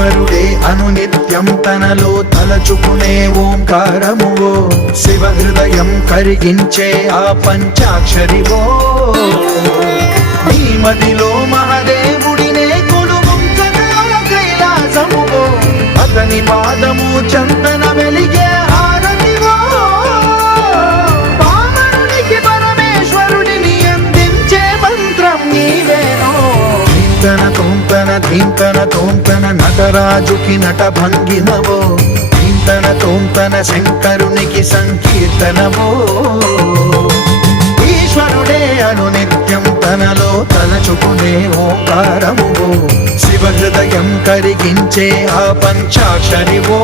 ఈశ్వరుడే అనునిత్యం తనలో తలచుకునే ఓంకారమువో శివ హృదయం కరిగించే ఆ పంచాక్షరివో. మదిలో మహదేవుడినే కొలువుంచగా కైలాసమువో అతని పాదము చందన ధీంతన తుంతన ధీంతన తోంతన నటరాజుకి నట భంగినవో ధీంతన తోంతన శంకరునికి సంకీర్తనవో ఈశ్వరుడే అను నిత్యం తనలో తలచుకునే ఓంకారమువో శివ హృదయం కరిగించే ఆ పంచాక్షరివో.